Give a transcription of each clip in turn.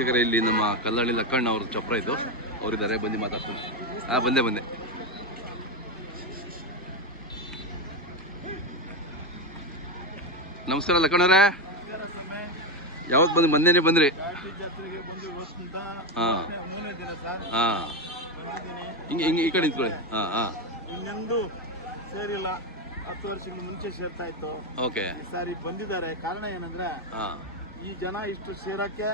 ವೀಕ್ಷಕರೇ, ಇಲ್ಲಿ ನಮ್ಮ ಕಲ್ಲಳ್ಳಿ ಲಕ್ಕಣ್ಣ ಅವ್ರ ಚಪ್ರ ಇದ್ದು ಅವರಿದ್ದಾರೆ, ಬಂದು ಮಾತಾಡ್ತೀನಿ. ಬಂದೆ. ನಮಸ್ಕಾರ ಲಕ್ಕಣ್ಣರೇ, ಯಾವತ್ತು ಮೊನ್ನೆನೇ ಬಂದ್ರಿ? ಹಿಂಗೆ ಈ ಕಡೆ ನಿಂತ್ಕೊಳ್ಳಿ. ಇನ್ನೊಂದು ಸೇರಿಲ್ಲ, 10 ವರ್ಷಗಳ ಮುಂಚೆ ಸೇರ್ತಾ ಇತ್ತು. ಓಕೆ, ಈ ಸಾರಿ ಬಂದಿದ್ದಾರೆ. ಕಾರಣ ಏನಂದ್ರೆ ಈ ಜನ ಇಷ್ಟು ಸೇರಕ್ಕೆ,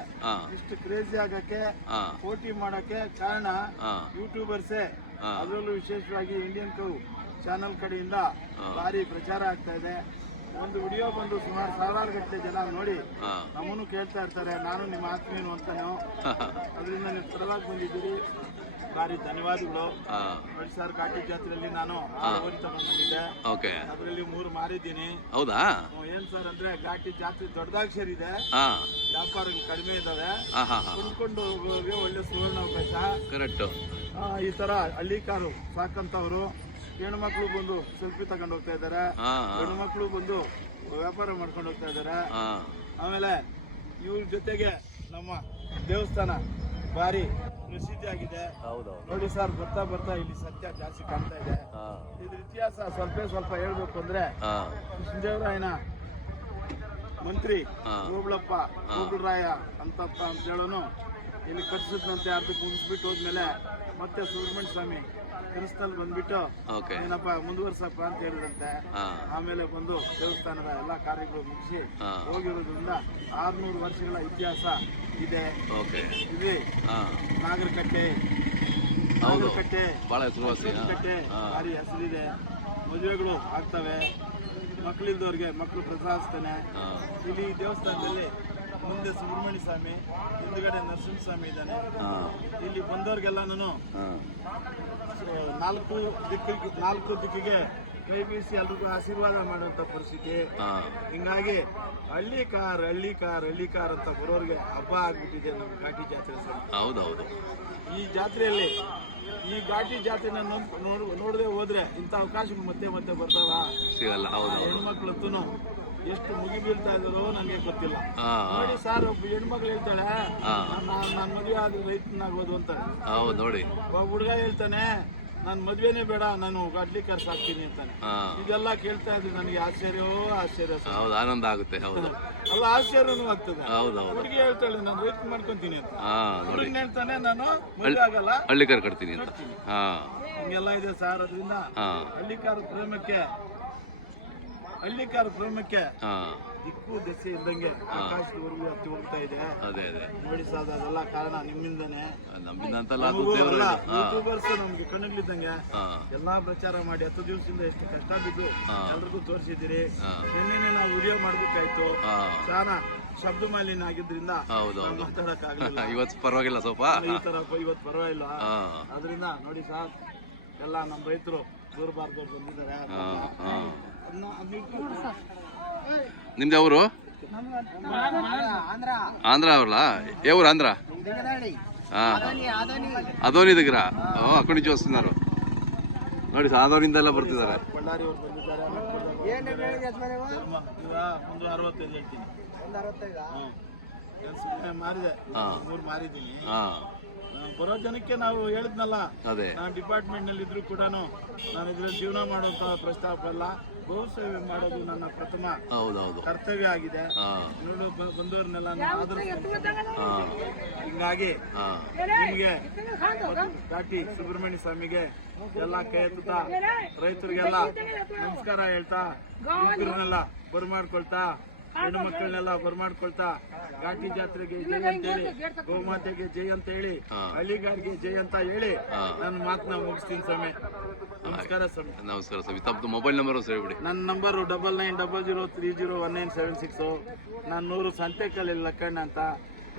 ಇಷ್ಟು ಕ್ರೇಜಿ ಆಗಕ್ಕೆ, ಪೋಟಿ ಮಾಡಕ್ಕೆ ಕಾರಣ ಯೂಟ್ಯೂಬರ್ಸೇ. ಅದರಲ್ಲೂ ವಿಶೇಷವಾಗಿ ಇಂಡಿಯನ್ ಕೌ ಚಾನಲ್ ಕಡೆಯಿಂದ ಭಾರಿ ಪ್ರಚಾರ ಆಗ್ತಾ ಇದೆ. ಒಂದು ವಿಡಿಯೋ ಬಂದು ಸುಮಾರು ಸಾವಿರಾರು ಗಟ್ಟಲೆ ಜನ ನೋಡಿ ನಮ್ಮನ್ನು ಕೇಳ್ತಾ ಇರ್ತಾರೆ, ನಾನು ನಿಮ್ಮ ಆತ್ಮೀಯನು ಅಂತಾನು. ಅದರಿಂದ ನೀವು ತರವಾಗಿ ಬಂದಿದ್ದೀರಿ, ಭಾರಿ ಧನ್ಯವಾದಗಳು. ನೋಡಿ ಸರ್, ಘಾಟಿ ಜಾತ್ರೆಯಲ್ಲಿ ನಾನು 6 ಓರಿ ತಗೊಂಡು ಬಂದಿದ್ದೆ. ಅದರಲ್ಲಿ 3 ಮಾರಿದ್ದೀನಿ. ಹೌದಾ? ಏನ್ ಸರ್ ಅಂದ್ರೆ, ಘಾಟಿ ಜಾತ್ರೆ ದೊಡ್ಡದಾಗಿ ಸೇರಿದೆ, ವ್ಯಾಪಾರಗಳು ಕಡಿಮೆ ಇದಾವೆ, ಕೊಂಡ್ಕೊಂಡು ಹೋಗೋರಿಗೆ ಒಳ್ಳೆ ಸುವರ್ಣಾವಕಾಶ. ಕರೆಕ್ಟ್. ಈ ತರ ಹಳ್ಳಿ ಕಾರು ಸಾಕಂತವ್ರು ಹೆಣ್ಣು ಮಕ್ಕಳು ಬಂದು ಸೆಲ್ಫಿ ತಗೊಂಡು ಹೋಗ್ತಾ ಇದಾರೆ, ಹೆಣ್ಣು ಮಕ್ಕಳು ಬಂದು ವ್ಯಾಪಾರ ಮಾಡ್ಕೊಂಡು ಹೋಗ್ತಾ ಇದಾರೆ. ಆಮೇಲೆ ಇವ್ರ ಜೊತೆಗೆ ನಮ್ಮ ದೇವಸ್ಥಾನ ಭಾರಿ ಪ್ರಸಿದ್ಧಿ ಆಗಿದೆ. ನೋಡಿ ಸರ್, ಬರ್ತಾ ಇಲ್ಲಿ ಸತ್ಯ ಜಾಸ್ತಿ ಕಾಣ್ತಾ ಇದೆ. ಇದ್ರ ಇತಿಹಾಸ ಸ್ವಲ್ಪ ಹೇಳ್ಬೇಕು ಅಂದ್ರೆ, ಕೃಷ್ಣದೇವರಾಯನ ಮಂತ್ರಿ ಗೋಬಳಪ್ಪ ಗೋಬಳರಾಯ ಅಂತ ಹೇಳೋನು ಇಲ್ಲಿ ಕಟ್ಸಿದ್ನಂತೆ. ಅರ್ಧಕ್ಕೆ ಮುಗಿಸ್ಬಿಟ್ಟು ಹೋದ್ಮೇಲೆ ಮತ್ತೆ ಸುಬ್ರಹ್ಮಣ್ಯ ಸ್ವಾಮಿ ಕನಸಿನಲ್ಲಿ ಬಂದ್ಬಿಟ್ಟು ಏನಪ್ಪ ಮುಂದುವರ್ಸಪ್ಪ ಅಂತ ಹೇಳಿದಂತೆ. ಆಮೇಲೆ ಬಂದು ದೇವಸ್ಥಾನದ ಎಲ್ಲಾ ಕಾರ್ಯಗಳು ಮುಗಿಸಿ ಹೋಗಿರೋದ್ರಿಂದ 600 ವರ್ಷಗಳ ಇತಿಹಾಸ ಇದೆ. ಇದು ನಾಗರಕಟ್ಟೆ ಭಾರಿ ಹೆಸರಿದೆ. ಮದುವೆಗಳು ಆಗ್ತವೆ, ಮಕ್ಕಳಿದ್ದವ್ರಿಗೆ ಮಕ್ಕಳು ಪ್ರಸಾದಿಸ್ತಾನೆ. ಇಲ್ಲಿ ದೇವಸ್ಥಾನದಲ್ಲಿ ಮುಂದೆ ಸುಬ್ರಹ್ಮಣ್ಯ ಸ್ವಾಮಿ, ಹಿಂದುಗಡೆ ನರಸಿಂಹ ಸ್ವಾಮಿ ಇದ್ದಾನೆ. ಇಲ್ಲಿ ಬಂದವ್ರಿಗೆಲ್ಲಾನು 4 ದಿಕ್ಕಿಗೆ ಕೈ ಬೀಸಿ ಎಲ್ರಿಗೂ ಆಶೀರ್ವಾದ ಮಾಡುವಂತ ಪರಿಸ್ಥಿತಿ. ಹಿಂಗಾಗಿ ಹಳ್ಳಿ ಕಾರ್ ಅಂತ ಬರೋರಿಗೆ ಹಬ್ಬ ಆಗ್ಬಿಟ್ಟಿದೆ ನಮ್ಮ ಘಾಟಿ ಜಾತ್ರೆ. ಹೌದೌದು. ಈ ಜಾತ್ರೆಯಲ್ಲಿ ಈ ಘಾಟಿ ಜಾತ್ರೆನ ನೋಡದೆ ಹೋದ್ರೆ ಇಂಥ ಅವಕಾಶಗಳು ಮತ್ತೆ ಬರ್ತಾವ. ಹೆಣ್ಮಕ್ಳಂತೂ ಎಷ್ಟು ಮುಗಿ ಬೀಳ್ತಾ ಇದಾರೋ ನನಗೆ ಗೊತ್ತಿಲ್ಲ. ನೋಡಿ ಸರ್, ಒಬ್ಬ ಹೆಣ್ಮಕ್ಳು ಹೇಳ್ತಾಳೆ, ನಾನ್ ಮದುವೆ ಆದ್ರೆ ರೈತನಾಗೋದು ಅಂತ. ನೋಡಿ, ಒಬ್ಬ ಹುಡುಗ ಹೇಳ್ತಾನೆ, ನನ್ ಮದ್ವೆನೇ ಬೇಡ, ನಾನು ಗಡ್ಲಿ ಕಾರ್ ಸಾಕ್ತೀನಿ ಅಂತಾನೆ. ಇದೆಲ್ಲ ಕೇಳ್ತಾ ಇದ್ರೆ ನನಗೆ ಆಶ್ಚರ್ಯ. ಆನಂದ ಆಗುತ್ತೆ. ಅಲ್ಲ, ಆಶ್ಚರ್ಯನೂ ಆಗ್ತದೆ. ಹುಡುಗಿ ಹೇಳ್ತಾಳೆ, ನಾನು ರೈತ ಮಾಡ್ಕೊಂತೀನಿ ಅಂತ. ಹುಡುಗನ ಹೇಳ್ತಾನೆ, ನಾನು ಮದುವೆ ಆಗಲ್ಲ, ಹಳ್ಳಿ ಕಾರ್ ಕಟ್ತೀನಿ ಅಂತ. ಹಿಂಗೆಲ್ಲ ಇದೆ ಸರ್. ಅದರಿಂದ ಹಳ್ಳಿಕಾರ ಪ್ರೇಮಕ್ಕೆ ದಿಕ್ಕು ದೆಸೆ ಇದ್ದಂಗೆ ಆಕಾಶದವರೆಗೂ ಹತ್ತಿ ಹೋಗ್ತಾ ಇದೆ. ನೋಡಿ ಸರ್, ಅದೆಲ್ಲ ಕಾರಣ ನಿಮ್ಮಿಂದನೇ. ಯೂಟ್ಯೂಬರ್ಸ್ ನಮ್ಗೆ ಕಣ್ಣುಗಳಿದ್ದಂಗೆ ಎಲ್ಲಾ ಪ್ರಚಾರ ಮಾಡಿ 10 ದಿವಸದಿಂದ ಎಷ್ಟು ಕಷ್ಟ ಬಿದ್ದು ಎಲ್ರಿಗೂ ತೋರಿಸಿದಿರಿ. ನಿನ್ನೆ ನಾವು ವಿಡಿಯೋ ಮಾಡ್ಬೇಕಾಯ್ತು, ಚಾನ ಶಬ್ದ ಮಾಲಿನ್ಯ ಆಗಿದ್ರಿಂದ ಮಾತಾಡಕ್ ಆಗಲಿಲ್ಲ. ಇವತ್ತು ಪರವಾಗಿಲ್ಲ, ಇವತ್ತು ಪರವಾಗಿಲ್ಲ. ಅದರಿಂದ ನೋಡಿ ಸರ್, ಎಲ್ಲ ನಮ್ಮ ರೈತರು ದೂರಬಾರ್ದವ್ರು ಬಂದಿದ್ದಾರೆ. ನಿಮ್ದು ಅವರು ಆಂಧ್ರ ಅವ್ರಲ್ಲ? ఎవరు ఆంధ్ర? అదోని దగ్గర అక్కడి నుంచి వస్తున్నారు. ನೋಡಿ, ಆದವರಿಂದೆಲ್ಲ ಬರ್ತಿದ್ದಾರೆ. ಬರೋ ಜನಕ್ಕೆ ನಾವು ಹೇಳಿದ್ನಲ್ಲ, ನಾನು ಡಿಪಾರ್ಟ್ಮೆಂಟ್ ನಲ್ಲಿ ಇದ್ರು ಕೂಡ ನಾನು ಇದ್ರಲ್ಲಿ ಜೀವನ ಮಾಡುವಂತ ಪ್ರಸ್ತಾಪ ಅಲ್ಲ, ಗೋಸೇವೆ ಮಾಡೋದು ನನ್ನ ಪ್ರಥಮ ಕರ್ತವ್ಯ ಆಗಿದೆ. ನೋಡು, ಬಂದವ್ರನ್ನೆಲ್ಲ ಹಿಂಗಾಗಿ ನಿಮ್ಗೆ ಘಾಟಿ ಸುಬ್ರಹ್ಮಣ್ಯ ಸ್ವಾಮಿಗೆ ಎಲ್ಲ ಕೈ ಎತ್ತುತ್ತಾ, ರೈತರಿಗೆಲ್ಲ ನಮಸ್ಕಾರ ಹೇಳ್ತಾ, ಯುವಕರನ್ನೆಲ್ಲ ಬರಮಾಡ್ಕೊಳ್ತಾ, ಹೆಣ್ಣು ಮಕ್ಕಳನ್ನೆಲ್ಲ ಬರಮಾಡ್ಕೊಳ್ತಾ, ಘಾಟಿ ಜಾತ್ರೆಗೆ ಜೈ ಅಂತ ಹೇಳಿ, ಗೋಮಾತೆಗೆ ಜೈ ಅಂತ ಹೇಳಿ, ಹಳ್ಳಿಗಾರಿಗೆ ಜೈ ಅಂತ ಹೇಳಿ ನನ್ನ ಮಾತನ್ನ ಮುಗಿಸ್ತೀನಿ ಸ್ವಾಮಿ. ನಮಸ್ಕಾರ ಸ್ವಾಮಿ. ನಮಸ್ಕಾರ ಸ್ವಾಮಿ. ತಪ್ಪು ಮೊಬೈಲ್ ನಂಬರ್ ಹೇಳ್ಬಿಡಿ. ನನ್ನ ನಂಬರು 9900301976. ನಾನು 100 ಸಂತೆಕಲ್ಲಿ ಲಕ್ಕಣ್ಣ ಅಂತ.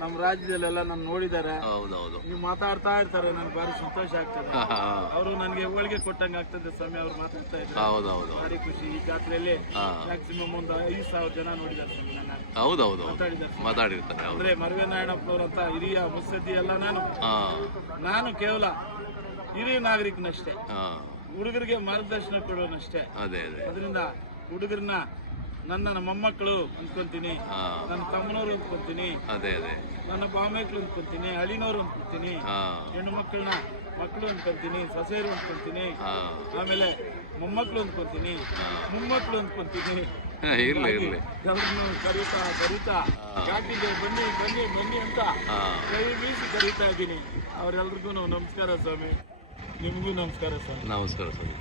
ನಮ್ಮ ರಾಜ್ಯದಲ್ಲೆಲ್ಲ ನಾನು ನೋಡಿದ್ದಾರೆ. ನೀವು ಮಾತಾಡ್ತಾ ಇರ್ತಾರೆ, ನನ್ಗೆ ಭಾರಿ ಸಂತೋಷ ಆಗ್ತದೆ. ಅವರು ನನಗೆ ಹೋಳಿಗೆ ಕೊಟ್ಟಂಗೆ ಆಗ್ತದೆ ಸ್ವಾಮಿ. ಅವ್ರು ಮಾತಾಡ್ತಾ ಇದ್ದಾರೆ, ಭಾರಿ ಖುಷಿ. ಈ ಜಾತ್ರೆಯಲ್ಲಿ ಮ್ಯಾಕ್ಸಿಮಮ್ ಒಂದು 5,000 ಜನ ನೋಡಿದ್ದಾರೆ ಸ್ವಾಮಿ. ನನ್ನ ಮಾತಾಡಿರ್ತಾರೆ. ಅಂದ್ರೆ ಮರವೇನಾಯಣಪ್ಪನವ್ರಂತ ಹಿರಿಯ ಮುತ್ಸದ್ದಿ ಎಲ್ಲ ನಾನು ಕೇವಲ ಹಿರಿಯ ನಾಗರಿಕನಷ್ಟೇ, ಹುಡುಗರಿಗೆ ಮಾರ್ಗದರ್ಶನ ಕೊಡೋನಷ್ಟೇ. ಅದರಿಂದ ಹುಡುಗರನ್ನ ನನ್ನ ಮೊಮ್ಮಕ್ಕಳು ಅಂದ್ಕೊಂತೀನಿ, ನನ್ನ ತಮ್ಮನವ್ರು ಅಂದ್ಕೊಂತೀನಿ, ನನ್ನ ಬಾಮೈಕ್ಳು ಅಂದ್ಕೊಂತೀನಿ, ಅಳಿನವ್ರು ಅಂದ್ಕೊಂತೀನಿ, ಹೆಣ್ಣು ಮಕ್ಕಳನ್ನ ಮಕ್ಕಳು ಅಂದ್ಕೊಂತೀನಿ, ಸೊಸೆಯರು ಅಂದ್ಕೊಂತೀನಿ, ಆಮೇಲೆ ಮೊಮ್ಮಕ್ಕಳು ಅಂದ್ಕೊಂತೀನಿ, ಮೊಮ್ಮಕ್ಕಳು ಅಂದ್ಕೊಂತೀನಿ. ಎಲ್ಲರನ್ನು ಕರೀತಾ ಯಾಕಿದೆ ಬನ್ನಿ ಬನ್ನಿ ಬನ್ನಿ ಅಂತ ಕೈ ಬೀಸಿ ಕರೀತಾ ಇದ್ದೀನಿ. ಅವರೆಲ್ರಿಗೂ ನಮಸ್ಕಾರ ಸ್ವಾಮಿ, ನಿಮಗೂ ನಮಸ್ಕಾರ ಸ್ವಾಮಿ. ನಮಸ್ಕಾರ ಸ್ವಾಮಿ.